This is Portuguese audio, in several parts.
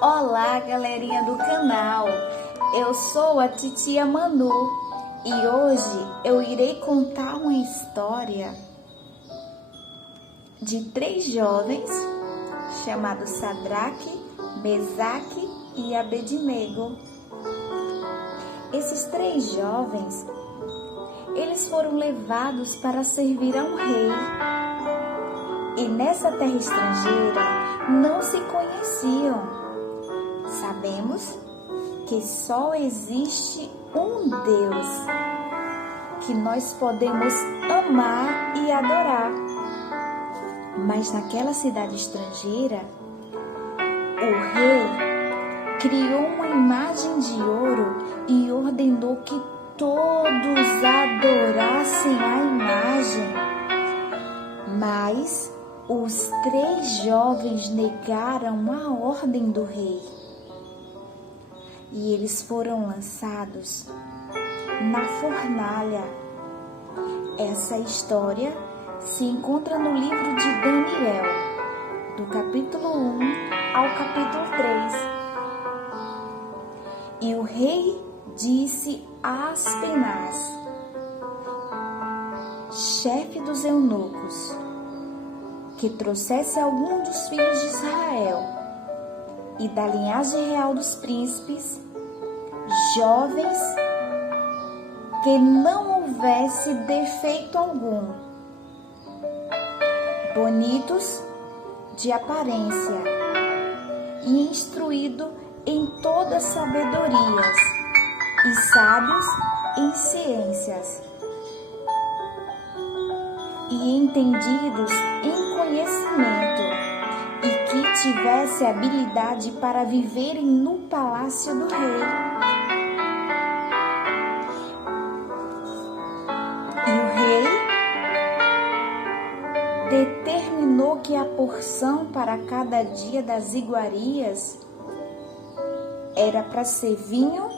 Olá, galerinha do canal. Eu sou a titia Manu e hoje eu irei contar uma história de 3 jovens chamados Sadraque, Mesaque e Abednego. Esses 3 jovens, eles foram levados para servir a um rei. E nessa terra estrangeira não se conheciam. Sabemos que só existe um Deus que nós podemos amar e adorar. Mas naquela cidade estrangeira, o rei criou uma imagem de ouro e ordenou que todos adorassem a imagem. Mas os 3 jovens negaram a ordem do rei e eles foram lançados na fornalha. Essa história se encontra no livro de Daniel, do capítulo 1 ao capítulo 3. E o rei disse a Aspenaz, chefe dos eunucos, que trouxesse algum dos filhos de Israel e da linhagem real dos príncipes, jovens, que não houvesse defeito algum, bonitos de aparência e instruído em todas sabedorias e sábios em ciências e entendidos em conhecimento, e que tivesse habilidade para viverem no palácio do rei. E o rei determinou que a porção para cada dia das iguarias era para ser vinho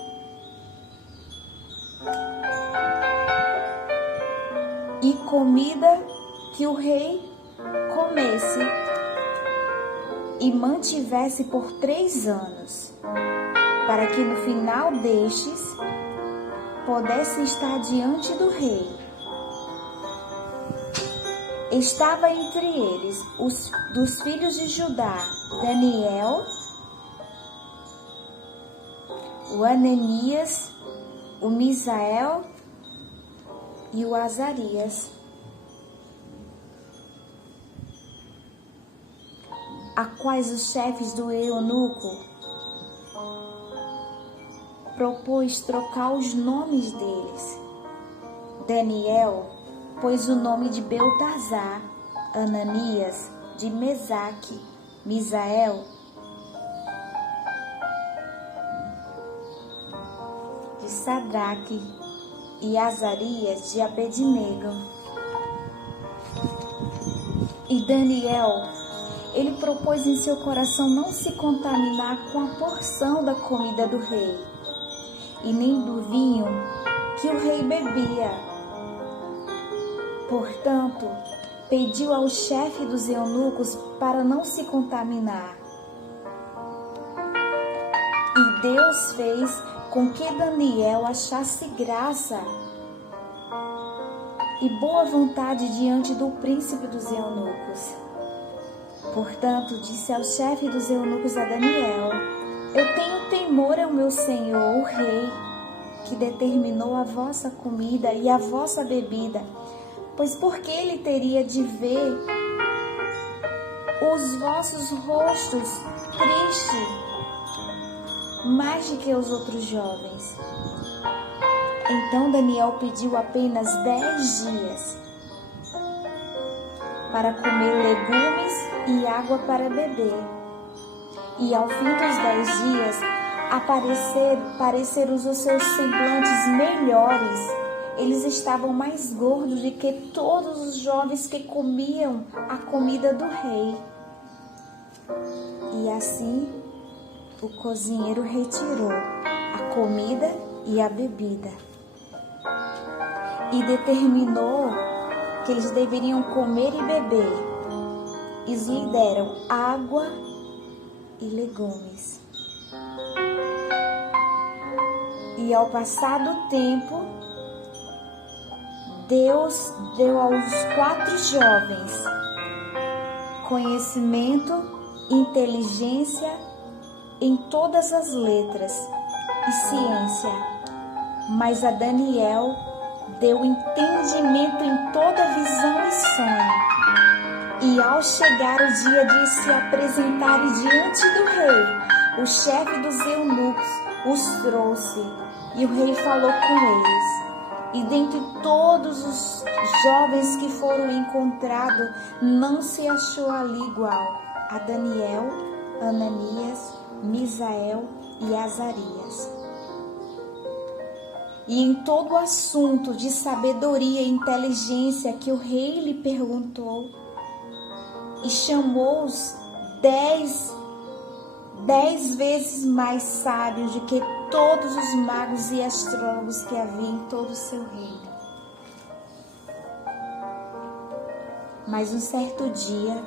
e comida que o rei comesse e mantivesse por 3 anos, para que no final destes pudesse estar diante do rei. Estava entre eles dos filhos de Judá, Daniel, o Ananias, o Misael e o Azarias, a quais os chefes do eunuco propôs trocar os nomes deles. Daniel pôs o nome de Beltazar, Ananias de Mesaque, Misael de Sadraque e Azarias de Abednego. E Daniel, ele propôs em seu coração não se contaminar com a porção da comida do rei, e nem do vinho que o rei bebia. Portanto, pediu ao chefe dos eunucos para não se contaminar. E Deus fez com que Daniel achasse graça e boa vontade diante do príncipe dos eunucos. Portanto, disse ao chefe dos eunucos a Daniel: eu tenho temor ao meu senhor, o rei, que determinou a vossa comida e a vossa bebida, pois por que ele teria de ver os vossos rostos tristes mais do que os outros jovens? Então Daniel pediu apenas 10 dias para comer legumes e água para beber. E ao fim dos 10 dias, apareceram os seus semblantes melhores. Eles estavam mais gordos do que todos os jovens que comiam a comida do rei. E assim, o cozinheiro retirou a comida e a bebida e determinou que eles deveriam comer e beber. E lhe deram água e legumes. E ao passar do tempo, Deus deu aos 4 jovens conhecimento, inteligência em todas as letras e ciência, mas a Daniel deu entendimento em toda visão e sonho. E ao chegar o dia de se apresentarem diante do rei, o chefe dos eunucos os trouxe, e o rei falou com eles. E dentre todos os jovens que foram encontrados, não se achou ali igual a Daniel, Ananias, Misael e Azarias. E em todo o assunto de sabedoria e inteligência que o rei lhe perguntou, e chamou-os 10 vezes mais sábios do que todos os magos e astrólogos que havia em todo o seu reino. Mas um certo dia,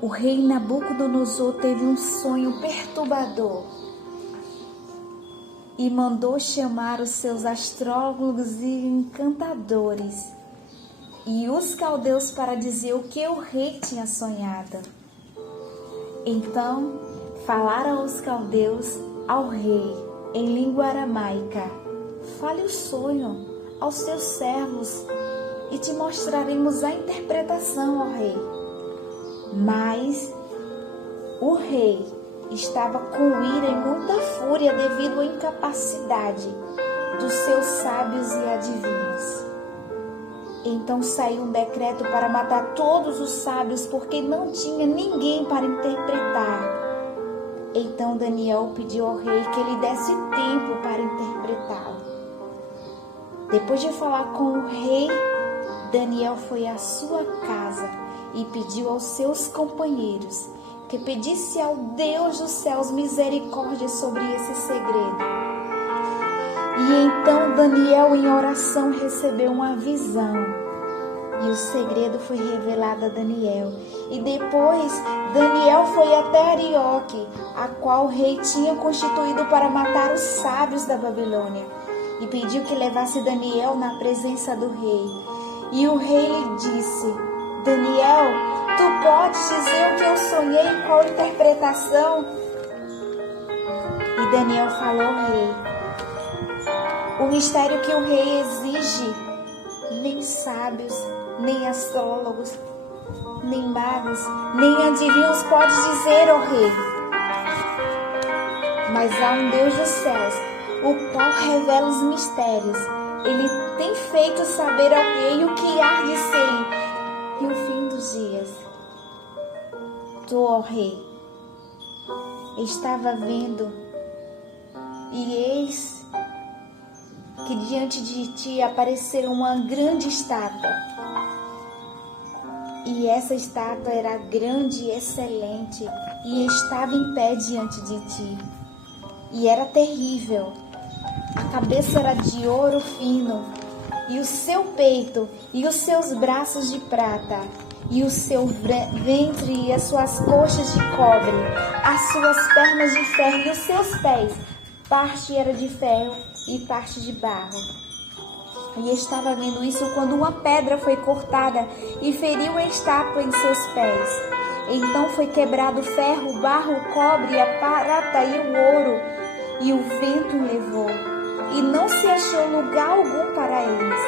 o rei Nabucodonosor teve um sonho perturbador e mandou chamar os seus astrólogos e encantadores e os caldeus para dizer o que o rei tinha sonhado. Então falaram os caldeus ao rei em língua aramaica: fale o sonho aos seus servos e te mostraremos a interpretação, ó rei. Mas o rei estava com ira e muita fúria devido à incapacidade dos seus sábios e adivinhos. Então saiu um decreto para matar todos os sábios, porque não tinha ninguém para interpretar. Então Daniel pediu ao rei que ele desse tempo para interpretá-lo. Depois de falar com o rei, Daniel foi à sua casa e pediu aos seus companheiros que pedisse ao Deus dos céus misericórdia sobre esse segredo. E então Daniel, em oração, recebeu uma visão. E o segredo foi revelado a Daniel. E depois Daniel foi até Arioque, a qual o rei tinha constituído para matar os sábios da Babilônia. E pediu que levasse Daniel na presença do rei. E o rei lhe disse: Daniel, tu podes dizer o que eu sonhei e qual interpretação? E Daniel falou ao rei: o mistério que o rei exige, nem sábios, nem astrólogos, nem magos, nem adivinhos pode dizer ao rei. Mas há um Deus dos céus, o qual revela os mistérios. Ele tem feito saber ao rei o que há de ser e o fim dos dias. Tu, ó rei, estava vendo, e eis que diante de ti apareceu uma grande estátua. E essa estátua era grande e excelente, e estava em pé diante de ti. E era terrível. A cabeça era de ouro fino, e o seu peito e os seus braços de prata, e o seu ventre e as suas coxas de cobre, as suas pernas de ferro e os seus pés, parte era de ferro e parte de barro. E estava vendo isso quando uma pedra foi cortada e feriu a estátua em seus pés. Então foi quebrado o ferro, o barro, o cobre, a prata e o ouro, e o vento levou, e não se achou lugar algum para eles.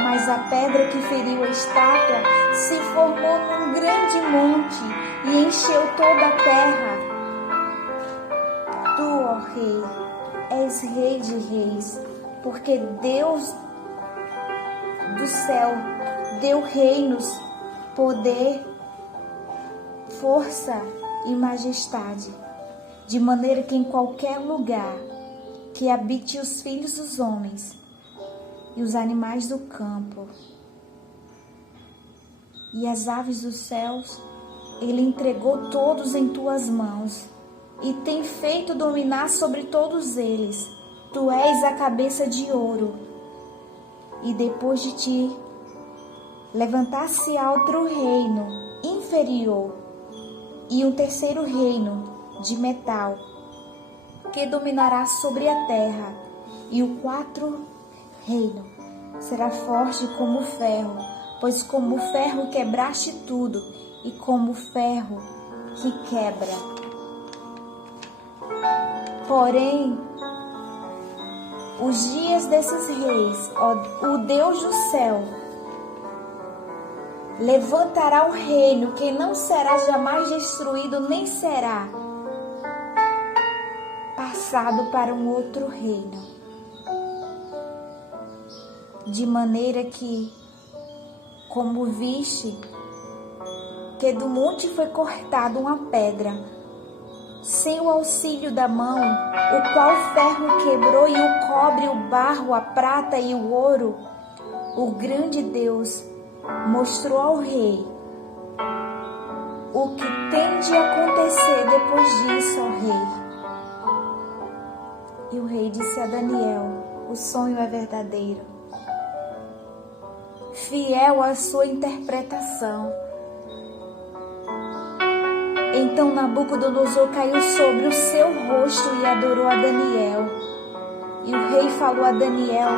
Mas a pedra que feriu a estátua se formou num grande monte e encheu toda a terra. Tu, ó rei, és rei de reis, porque Deus do céu deu reinos, poder, força e majestade, de maneira que em qualquer lugar que habite os filhos dos homens e os animais do campo e as aves dos céus, ele entregou todos em tuas mãos e tem feito dominar sobre todos eles. Tu és a cabeça de ouro, e depois de ti levantar-se outro reino inferior, e um terceiro reino de metal, que dominará sobre a terra, e o quarto reino será forte como o ferro, pois como o ferro quebraste tudo, e como o ferro que quebra. Porém, os dias desses reis, ó, o Deus do céu, levantará um reino que não será jamais destruído, nem será passado para um outro reino. De maneira que, como viste, que do monte foi cortada uma pedra, sem o auxílio da mão, o qual o ferro quebrou, e o cobre, o barro, a prata e o ouro, o grande Deus mostrou ao rei o que tem de acontecer depois disso ao rei. E o rei disse a Daniel: o sonho é verdadeiro, fiel à sua interpretação. Então Nabucodonosor caiu sobre o seu rosto e adorou a Daniel. E o rei falou a Daniel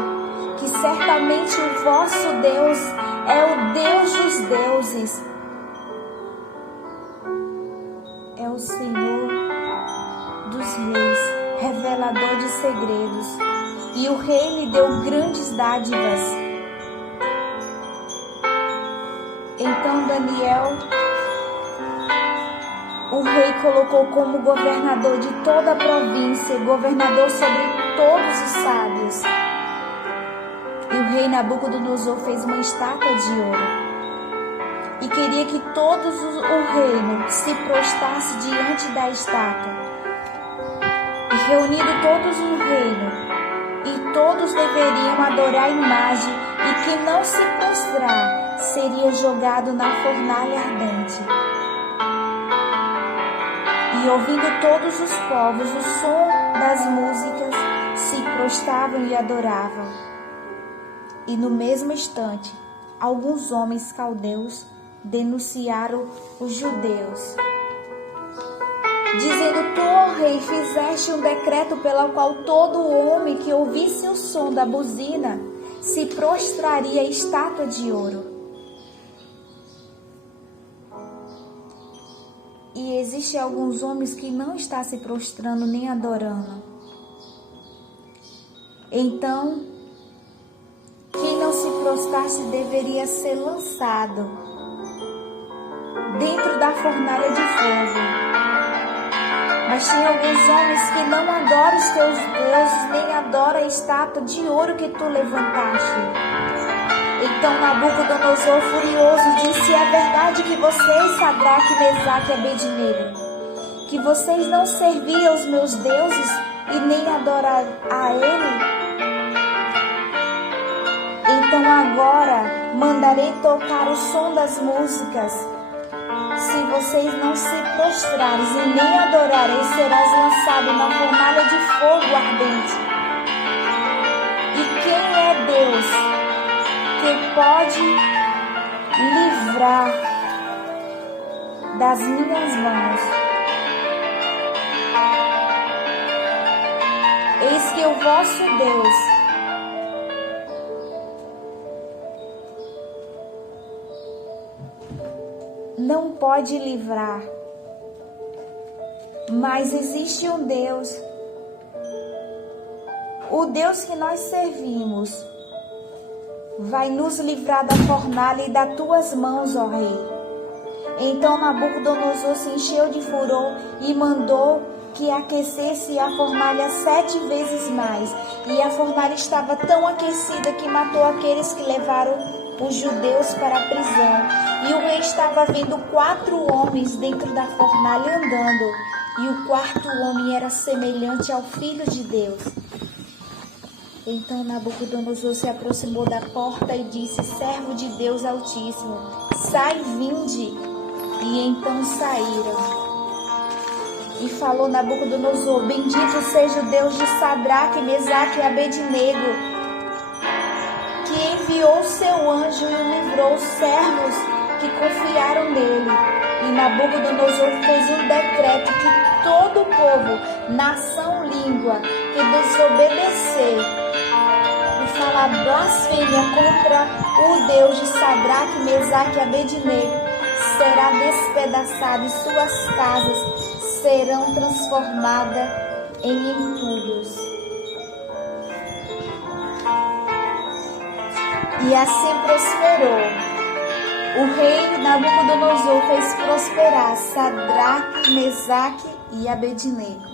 que certamente o vosso Deus é o Deus dos deuses, é o Senhor dos reis, revelador de segredos. E o rei lhe deu grandes dádivas. Então Daniel, o rei colocou como governador de toda a província, governador sobre todos os sábios. E o rei Nabucodonosor fez uma estátua de ouro e queria que todos o reino se prostrasse diante da estátua. E reunido todos o reino, e todos deveriam adorar a imagem, e quem não se prostrar seria jogado na fornalha ardente. E ouvindo todos os povos o som das músicas, se prostravam e adoravam. E no mesmo instante, alguns homens caldeus denunciaram os judeus, dizendo: tu, ó rei, fizeste um decreto pelo qual todo homem que ouvisse o som da buzina se prostraria à estátua de ouro. E existem alguns homens que não estão se prostrando nem adorando. Então, quem não se prostrasse deveria ser lançado dentro da fornalha de fogo. Mas tem alguns homens que não adoram os teus deuses, nem adoram a estátua de ouro que tu levantaste. Então Nabucodonosor, furioso, disse: é verdade que vocês, Sadraque, Mesaque e Abednego, que vocês não serviam aos meus deuses e nem adoram a ele? Então agora mandarei tocar o som das músicas. Se vocês não se prostrarem e nem adorarem, serás lançado na fornalha de fogo ardente. E quem é Deus que pode livrar das minhas mãos? Eis que o vosso Deus não pode livrar, mas existe um Deus, o Deus que nós servimos, vai nos livrar da fornalha e das tuas mãos, ó rei. Então Nabucodonosor se encheu de furor e mandou que aquecesse a fornalha 7 vezes mais. E a fornalha estava tão aquecida que matou aqueles que levaram os judeus para a prisão. E o rei estava vendo 4 homens dentro da fornalha andando. E o 4º homem era semelhante ao Filho de Deus. Então Nabucodonosor se aproximou da porta e disse: servo de Deus Altíssimo, sai, vinde. E então saíram. E falou Nabucodonosor: bendito seja o Deus de Sadraque, Mesaque e Abednego, que enviou seu anjo e livrou os servos que confiaram nele, E Nabucodonosor fez um decreto que todo o povo, nação, língua, que desobedecer e falar blasfêmia contra o Deus de Sadraque, Mesaque e Abednego será despedaçado e suas casas serão transformadas em entulhos. E assim prosperou. O rei Nabucodonosor fez prosperar Sadraque, Mesaque e Abednego.